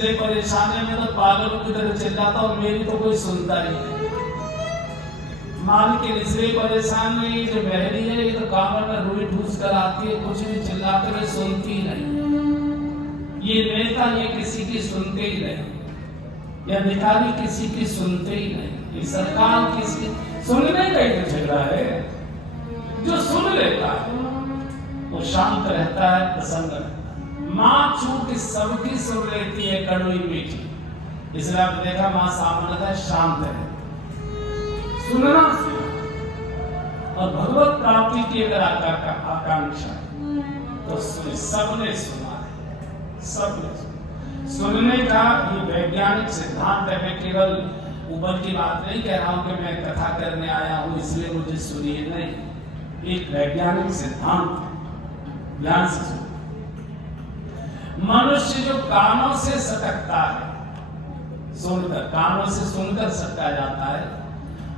परेशानी में तो पागलों की तरह चिल्लाता और मेरी तो कोई सुनता नहीं। मान के निचले परेशान में ये जो बहरी है ये तो कामर में रुई ठूस कर आती है, कुछ भी चिल्लाते हुए सुनती नहीं। ये नेता ये किसी की सुनते ही नहीं, ये अधिकारी किसी की सुनते ही नहीं, ये सरकार किसी सुनने का ही तो झगड़ा है। जो सुन लेता है वो शांत रहता है, प्रसन्न रहता है। माँ चूंकि सबकी सुन लेती है कड़वी मीठी, इसलिए आपने देखा माँ सामान्यतः शांत है, सुनना और भगवत प्राप्ति की अगर आकांक्षा तो सबने सुना है, सबने सुनने का ये वैज्ञानिक सिद्धांत है। मैं केवल ऊपर की बात नहीं कह रहा हूं कि मैं कथा करने आया हूं इसलिए मुझे सुनिए, नहीं, एक वैज्ञानिक सिद्धांत ध्यान से सुनिए। मनुष्य जो कानों से सटकता है, सुनकर कानों से सुनकर सटका जाता है,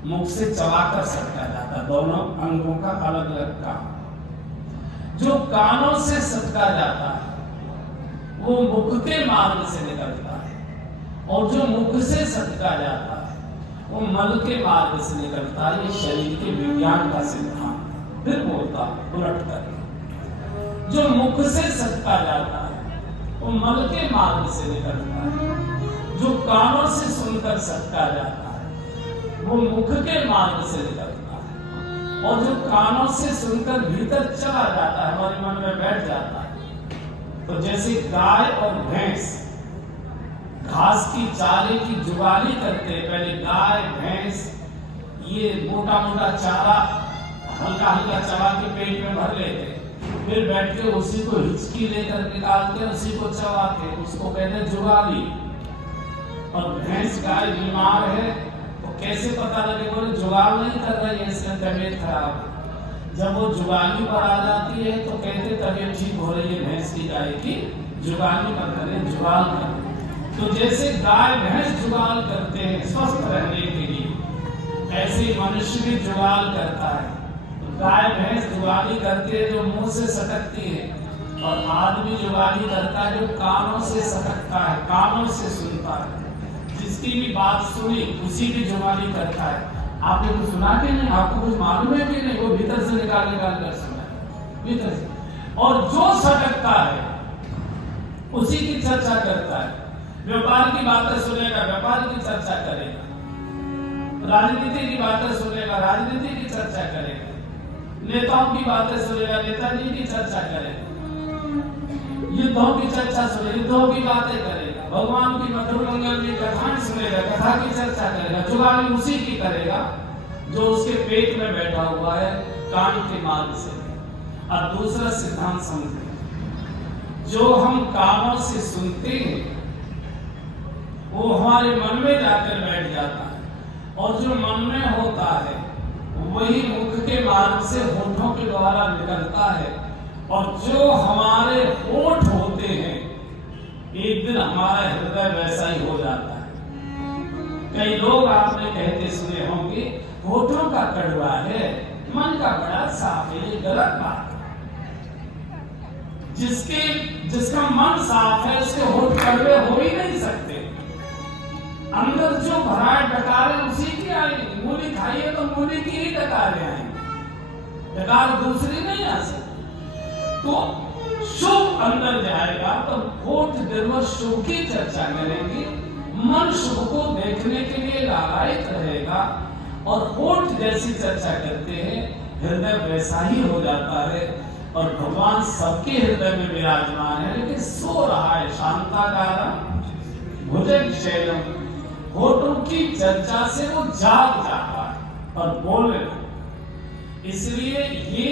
मुख से चबाकर सटका जाता है, दोनों अंगों का अलग अलग काम। जो कानों से सटका जाता है वो मुख के मार्ग से निकलता है, और जो मुख से सटका जाता है वो मल के मार्ग से निकलता है। ये शरीर के विज्ञान का सिद्धांत है। फिर बोलता उलट कर, जो मुख से सटका जाता है वो मल के मार्ग से निकलता है, जो कानों से सुनकर सटका जाता है वो मुख के मार्ग से निकलता है, और जो कानों से सुनकर भीतर चला जाता है, हमारे मन में बैठ जाता है। तो जैसे गाय और भैंस घास की चारे की जुगाली करते हैं, पहले गाय भैंस ये मोटा मोटा चारा हल्का हल्का चबा के पेट में भर लेते, फिर बैठ के उसी को हिचकी लेकर निकालते, उसी को चबाते, उसको कहते हैं जुगाली। और भैंस गाय बीमार है तो कैसे पता लगे, बोले जुगाल नहीं कर रही है इसलिए तबीयत खराब है। जब वो जुगाली पर आ जाती है तो कहते तबीयत ठीक हो रही है भैंस की गाय की, जुगाली पर करें, जुगाल करें। तो जैसे गाय भैंस जुगाल करते हैं स्वस्थ रहने के लिए, ऐसे मनुष्य भी जुगाल करता है। गाय भैंस जुगाली करती है जो मुंह से सटकती है, और आदमी जुगाली करता है जो कानों से सटकता है, कानों से सुनता है। जिसकी भी बात सुनी उसी की जुगाली करता है। आपने कुछ सुना कि नहीं, आपको कुछ मालूम है कि नहीं, वो भीतर से निकाल कर सुना है, भीतर से। और जो सटकता है उसी की चर्चा करता है। व्यापार की बातें सुनेगा, व्यापार की चर्चा करेगा, राजनीति की बातें सुनेगा, राजनीति की चर्चा करेगा, नेताओं की बातें सुनेगा, नेताजी की चर्चा करेगा, युद्धों की चर्चा सुनेगा, युद्धों की बातें करेगा, भगवान की मधुर मंगल की कथाएं सुनेगा, कथा की चर्चा करेगा। जुगाली उसी की करेगा जो उसके पेट में बैठा हुआ है, कान के मार्ग से। और दूसरा सिद्धांत समझे, जो हम कानों से सुनते हैं वो हमारे मन में जाकर बैठ जाता है, और जो मन में होता है वही मुख के मार्ग से होठों के द्वारा निकलता है। और जो हमारे होठ होते हैं एक दिन हमारा हृदय वैसा ही हो जाता है। कई लोग आपने कहते सुने होंगे होठों का कड़वा है, मन का बड़ा साफ है। ये गलत बात है। जिसका मन साफ है उसके होठ कड़वे हो ही नहीं सकते। अंदर जो भरा डकारे उसी की आएंगी। मूली खाइए तो मूली की ही डकारे आएंगे, डकार दूसरी नहीं आ सकती। तो शुभ अंदर जाएगा तो होठ निर्मल शुभ की चर्चा करेंगे, मन शुभ को देखने के लिए लालायित रहेगा, और होठ जैसी चर्चा करते हैं हृदय वैसा ही हो जाता है। और भगवान सबके हृदय में विराजमान है, लेकिन सो रहा है शांताकारम भुजगशैलम। होठों की चर्चा से वो जाग जाता है और बोलने लगता। इसलिए ये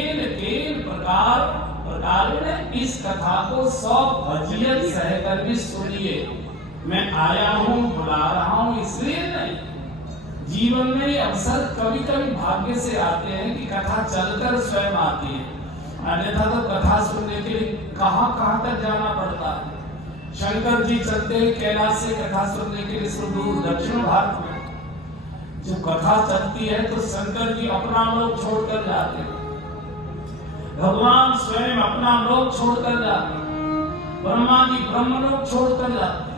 प्रकार इस कथा को 100 भजियत सहकर भी सुनिए। मैं आया हूं, बुला रहा हूं इसलिए नहीं। जीवन में ये अवसर कभी कभी भाग्य से आते हैं कि कथा चलकर स्वयं आती है, अन्यथा तो कथा सुनने के लिए कहां कहां तक जाना पड़ता है। शंकर जी चलते हैं कैलाश से कथा सुनने के लिए सुदूर दक्षिण भारत में। जो कथा चलती है तो शंकर जी अपना लोक छोड़कर जाते हैं, भगवान स्वयं अपना लोक छोड़कर जाते हैं, ब्रह्मा जी ब्रह्म लोक छोड़कर जाते हैं।